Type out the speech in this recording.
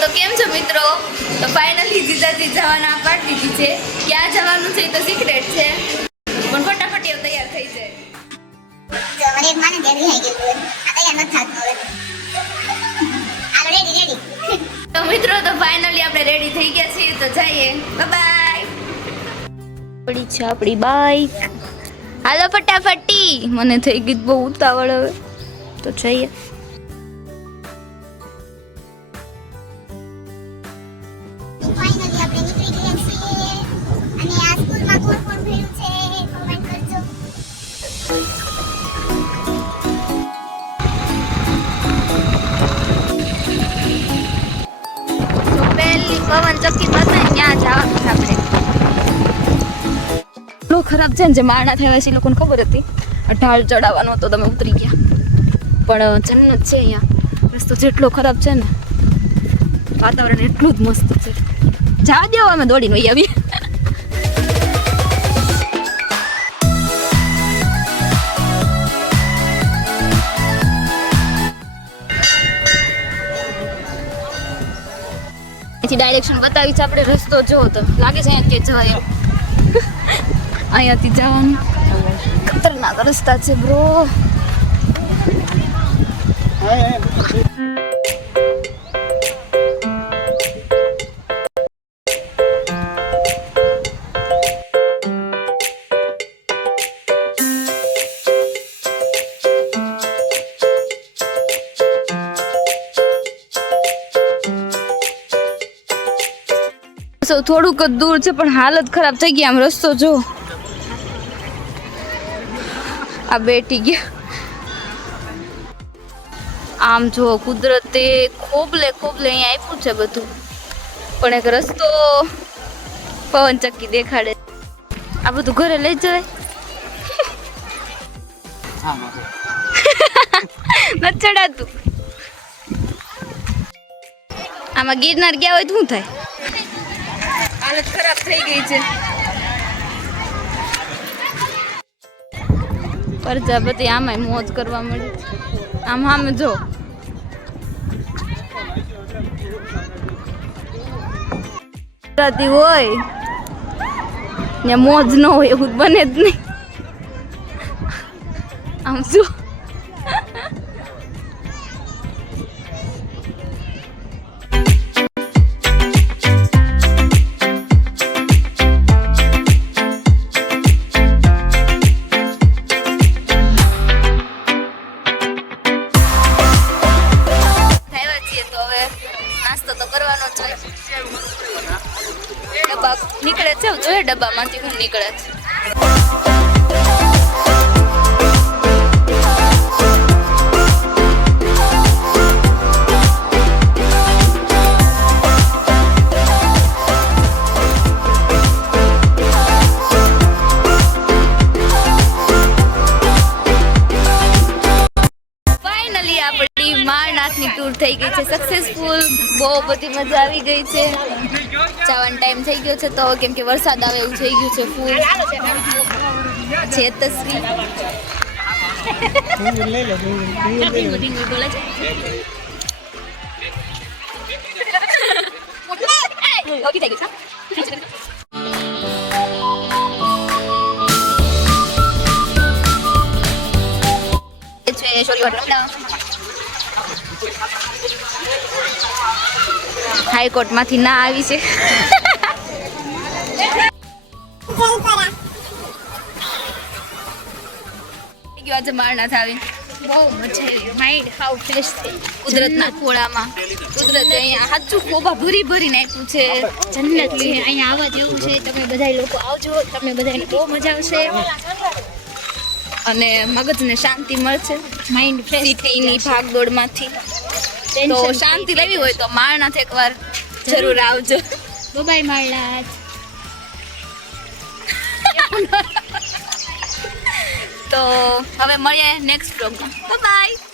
તો કેમ છો મિત્રો? તો ફાઇનલી જીજાજી જવાના પાડી દીધી છે. ક્યાં જવાનું છે તો સિક્રેટ છે, પણ ફટાફટ એવું તૈયાર થઈ જાય. જો મને એક માને દેવી આવી ગયું આ તૈયાર નથી થાતો હવે. હાલો રેડી તો મિત્રો તો ફાઇનલી આપણે રેડી થઈ ગયા છીએ, તો જઈએ. બાય. પડી છે આપણી બાઈક. હાલો ફટાફટી, મને થઈ ગઈ બહુ ઉતાવળ હવે, તો જઈએ. ફાઇનલી આપણે નીકળી ગયા છીએ અને આ સ્કૂલમાં કોણ કોણ ભેળું છે કમેન્ટ કરજો. તો પહેલી પવન ચક્કી બતાય ત્યાં જવાનું છે આપણે. એટલો ખરાબ છે ને, જે મારણા થયા છે એ લોકોને ખબર હતી ઢાળ ચડાવવાનો હતો, તમે ઉતરી ગયા. પણ જન્નત છે અહીંયા. રસ્તો જેટલો ખરાબ છે ને, વાતાવરણ એટલું જ મસ્ત છે. જા દો, અમે દોડીને વહી આવીએ. ડાયરેક્શન બતાવી છે આપણે. રસ્તો જો તો લાગે છે અહીંયા કે જવાય. અહીંયાથી જવાનું ખતરનાક રસ્તા છે બ્રો. થોડુંક જ દૂર છે પણ હાલત ખરાબ થઈ ગઈ. આમ રસ્તો જો, આ બેઠી ગયા. આમ જો કુદરતે ખોબલે અહીંયા આપ્યું છે બધું, પણ એક રસ્તો પવન ચક્કી દેખાડે. આ બધું ઘરે લઈ જવાય? નથી ચડાતું. આમાં ગિરનાર ગયા હોય તો શું થાય? હાલત ખરાબ થઈ ગઈ છે. પ્રજાપતિ આમાંય મોજ કરવા મળી. આમ આમ જો, હોય ને મોજ ન હોય એવું બને જ નહીં. આમ જો, ડબ્બા નીકળે છે, જોઈએ ડબ્બામાંથી હું નીકળે છે. ફાઇનલી આપણી મારનાથની ટૂર થઈ ગઈ છે સક્સેસફુલ. બહુ બધી મજા આવી ગઈ છે. જવાનો ટાઈમ થઈ ગયો છે તો કેમ કે વરસાદ આવે એવું થઈ ગયું છે ફૂલ. છે તસવીર હાઈકોર્ટ માંથી ના આવી છે. આજે મારનાથ આવી બહુ મજા આવી. માઇન્ડ હાવ ફ્રેશ થઈ કુદરતના ખોળામાં. કુદરતે અહીંયા સાચું ખોબા ભરી ભરીને આપ્યું છે. જન્નત છે અહીંયા, આવવા જેવું છે. તમે બધા લોકો આવજો, તમે બધાને બહુ મજા આવશે અને મગજને શાંતિ મળશે. માઇન્ડ ફ્રેશ સિટીની ભાગદોડમાંથી તો શાંતિ લેવી હોય તો મારનાથ એકવાર જરૂર આવજો. બાય મારનાથ. તો હવે મળીએ નેક્સ્ટ બ્લોગમાં. બાય.